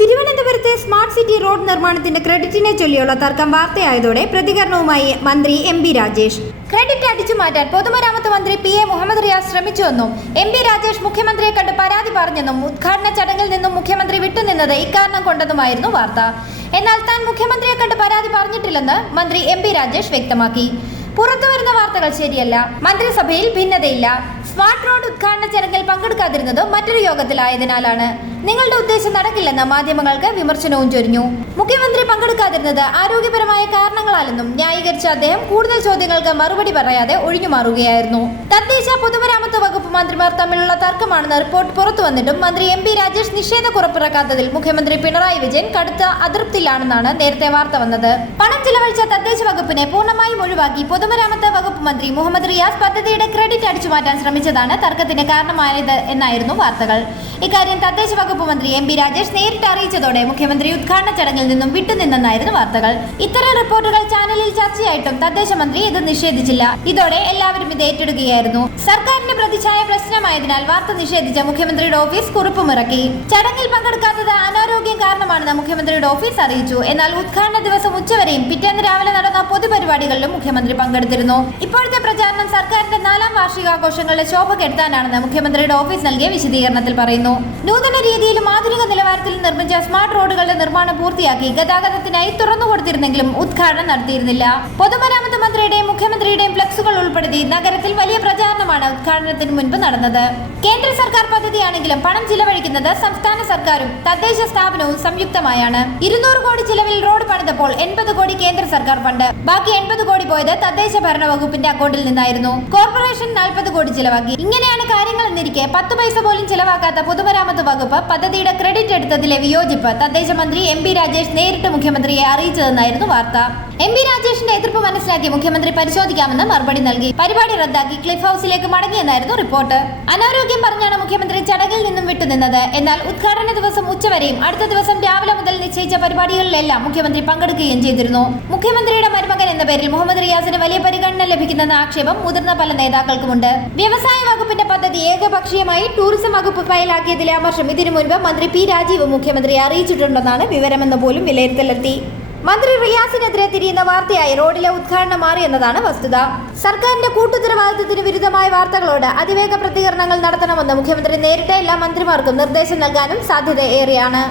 തിരുവനന്തപുരത്തെ smart city road നിർമ്മാണത്തിന്റെ ക്രെഡിറ്റിനെ ചൊല്ലിയുള്ള തർക്കം വാർത്തയായതോടെ പ്രതികരണവുമായി മന്ത്രി എം ബി രാജേഷ്. ക്രെഡിറ്റ് അടിച്ചു മാറ്റാൻ പൊതുമരാമത്ത് മന്ത്രി പി എ മുഹമ്മദ് റിയാസ് ശ്രമിച്ചുവെന്നും എം ബി രാജേഷ് മുഖ്യമന്ത്രിയെ കണ്ട് പരാതി പറഞ്ഞെന്നും ഉദ്ഘാടന ചടങ്ങിൽ നിന്നും മുഖ്യമന്ത്രി വിട്ടുനിന്നത് ഇക്കാരണം കൊണ്ടെന്നുമായിരുന്നു വാർത്ത. എന്നാൽ താൻ മുഖ്യമന്ത്രിയെ കണ്ട് പരാതി പറഞ്ഞിട്ടില്ലെന്ന് മന്ത്രി എം ബി രാജേഷ് വ്യക്തമാക്കി. പുറത്തുവരുന്ന വാർത്തകൾ ശരിയല്ല മന്ത്രിസഭയിൽ ഭിന്നതയില്ല. സ്മാർട്ട് റോഡ് ഉദ്ഘാടന ചടങ്ങിൽ പങ്കെടുക്കാതിരുന്നത് മറ്റൊരു യോഗത്തിലായതിനാലാണ്. നിങ്ങളുടെ ഉദ്ദേശം നടക്കില്ലെന്ന് മാധ്യമങ്ങൾക്ക് വിമർശനവും ചൊരിഞ്ഞു. മുഖ്യമന്ത്രി പങ്കെടുക്കാതിരുന്നത് ആരോഗ്യപരമായ കാരണങ്ങളാലെന്നും ന്യായീകരിച്ച അദ്ദേഹം കൂടുതൽ ചോദ്യങ്ങൾക്ക് മറുപടി പറയാതെ ഒഴിഞ്ഞുമാറുകയായിരുന്നു തദ്ദേശ പൊതുമരാമത്ത് വകുപ്പ് മന്ത്രിമാർ തമ്മിലുള്ള തർക്കമാണെന്ന റിപ്പോർട്ട് പുറത്തു വന്നിട്ടും മന്ത്രി എം പി രാജേഷ് നിഷേധക്കുറപ്പിറക്കാത്തതിൽ മുഖ്യമന്ത്രി പിണറായി വിജയൻ കടുത്ത അതൃപ്തിയിലാണെന്നാണ് നേരത്തെ വാർത്ത വന്നത്. പണം ചിലവഴിച്ച തദ്ദേശ വകുപ്പിനെ പൂർണമായും ഒഴിവാക്കി പൊതുമരാമത്ത് വകുപ്പ് മന്ത്രി മുഹമ്മദ് റിയാസ് പദ്ധതിയുടെ ക്രെഡിറ്റ് അടിച്ചുമാറ്റാൻ ശ്രമിച്ചതാണ് തർക്കത്തിന് കാരണമായത് എന്നായിരുന്നു വാർത്തകൾ. ഇക്കാര്യം തദ്ദേശ വകുപ്പ് മന്ത്രി എം പി രാജേഷ് നേരിട്ട് അറിയിച്ചതോടെ മുഖ്യമന്ത്രി ഉദ്ഘാടന ചടങ്ങിൽ നിന്നും വിട്ടുനിന്നെന്നായിരുന്നു വാർത്തകൾ. ഇത്തരം റിപ്പോർട്ടുകൾ ചാനലിൽ ചർച്ചയായിട്ടും തദ്ദേശ മന്ത്രി ഇത് നിഷേധിച്ചില്ല. ഇതോടെ എല്ലാവരും ഇത് ഏറ്റെടുക്കുകയായിരുന്നു. സർക്കാരിന്റെ പ്രതിച്ഛായ പ്രശ്നമായതിനാൽ വാർത്ത നിഷേധിച്ച മുഖ്യമന്ത്രിയുടെ ഓഫീസ് കുറിപ്പുമിറക്കി. ചടങ്ങിൽ പങ്കെടുക്കാത്തത് അനാരോഗ്യം കാരണമാണെന്ന് മുഖ്യമന്ത്രിയുടെ ഓഫീസ് അറിയിച്ചു. എന്നാൽ ഉദ്ഘാടന ദിവസം ഉച്ചവരെയും പിറ്റേന്ന് രാവിലെ നടന്ന പൊതുപരിപാടികളിലും മുഖ്യമന്ത്രി പങ്കെടുത്തിരുന്നു. ഇപ്പോഴത്തെ പ്രചാരണം സർക്കാരിന്റെ നാലാം വാർഷികാഘോഷങ്ങളുടെ ശോഭ കെടുത്താനാണെന്ന് മുഖ്യമന്ത്രിയുടെ ഓഫീസ് നൽകിയ വിശദീകരണത്തിൽ പറയുന്നു. നൂതന രീതിയിലും ആധുനിക നിലവാരത്തിൽ നിർമ്മിച്ച സ്മാർട്ട് റോഡുകളുടെ നിർമ്മാണം പൂർത്തിയാക്കി ഗതാഗതത്തിനായി തുറന്നു കൊടുത്തിരുന്നെങ്കിലും ഉദ്ഘാടനം നടത്തിയിരുന്നില്ല. പൊതുമരാമത്ത് മന്ത്രിയുടെയും മുഖ്യമന്ത്രിയുടെയും ഫ്ലക്സുകൾ ഉൾപ്പെടുത്തി നഗരത്തിൽ വലിയ പ്രചാരണമാണ് ഉദ്ഘാടനത്തിന് മുൻപ് നടന്നത്. കേന്ദ്ര സർക്കാർ പദ്ധതിയാണെങ്കിലും പണം ചിലവഴിക്കുന്നത് സംസ്ഥാന സർക്കാരും തദ്ദേശ സ്ഥാപനവും സംയുക്തമായാണ്. ഇരുന്നൂറ് കോടി ചിലവിൽ റോഡ് പണിതപ്പോൾ എൺപത് കോടി കേന്ദ്ര സർക്കാർ ഫണ്ട്. ബാക്കി എൺപത് കോടി പോയത് തദ്ദേശ ഭരണ വകുപ്പിന്റെ അക്കൗണ്ടിൽ നിന്നായിരുന്നു. കോർപ്പറേഷൻ നാൽപ്പത് കോടി ചിലവാക്കി. ഇങ്ങനെയാണ് കാര്യങ്ങൾ എന്നിരിക്കെ പത്ത് പൈസ പോലും ചിലവാക്കാത്ത പൊതുമരാമത്ത് വകുപ്പ് പദ്ധതിയുടെ ക്രെഡിറ്റ് എടുത്തതിലെ വിയോജിപ്പ് തദ്ദേശ മന്ത്രി എം രാജേഷ് നേരിട്ട് മുഖ്യമന്ത്രിയെ അറിയിച്ചതെന്നായിരുന്നു വാർത്ത. എം പി രാജേഷിന്റെ എതിർപ്പ് മനസ്സിലാക്കി മുഖ്യമന്ത്രി പരിശോധിക്കാമെന്ന് മറുപടി നൽകി. പരിപാടി റദ്ദാക്കി ക്ലിഫ് ഹൗസിലേക്ക് മടങ്ങിയെന്നായിരുന്നു റിപ്പോർട്ട്. അനാരോഗ്യം പറഞ്ഞാണ് മുഖ്യമന്ത്രി ചടങ്ങിൽ നിന്നും വിട്ടുനിന്നത്. എന്നാൽ ഉദ്ഘാടന ദിവസം ഉച്ചവരെയും അടുത്ത ദിവസം രാവിലെ മുതൽ നിശ്ചയിച്ച പരിപാടികളിലെല്ലാം മുഖ്യമന്ത്രി പങ്കെടുക്കുകയും ചെയ്തിരുന്നു. മുഖ്യമന്ത്രിയുടെ മരുമകൻ എന്ന പേരിൽ മുഹമ്മദ് റിയാസിന് വലിയ പരിഗണന ലഭിക്കുന്നെന്ന ആക്ഷേപം മുതിർന്ന പല നേതാക്കൾക്കുമുണ്ട്. വ്യവസായ വകുപ്പിന്റെ പദ്ധതി ഏകപക്ഷീയമായി ടൂറിസം വകുപ്പ് ഫയലാക്കിയതിലെ അമർഷം ഇതിനു മുൻപ് മന്ത്രി പി രാജീവ് മുഖ്യമന്ത്രിയെ അറിയിച്ചിട്ടുണ്ടെന്നാണ് വിവരമെന്ന് പോലും വിലയിരുത്തലെത്തി. മന്ത്രി റിയാസിനെതിരെ തിരിയുന്ന വാർത്തയായി റോഡിലെ ഉദ്ഘാടനം മാറി എന്നതാണ് വസ്തുത. സർക്കാരിന്റെ കൂട്ടുത്തരവാദിത്തത്തിന് വിരുദ്ധമായ വാർത്തകളോട് അതിവേഗ പ്രതികരണങ്ങൾ നടത്തണമെന്ന് മുഖ്യമന്ത്രി നേരിട്ട് എല്ലാ മന്ത്രിമാർക്കും നിർദ്ദേശം നൽകാനും സാധ്യത ഏറെയാണ്.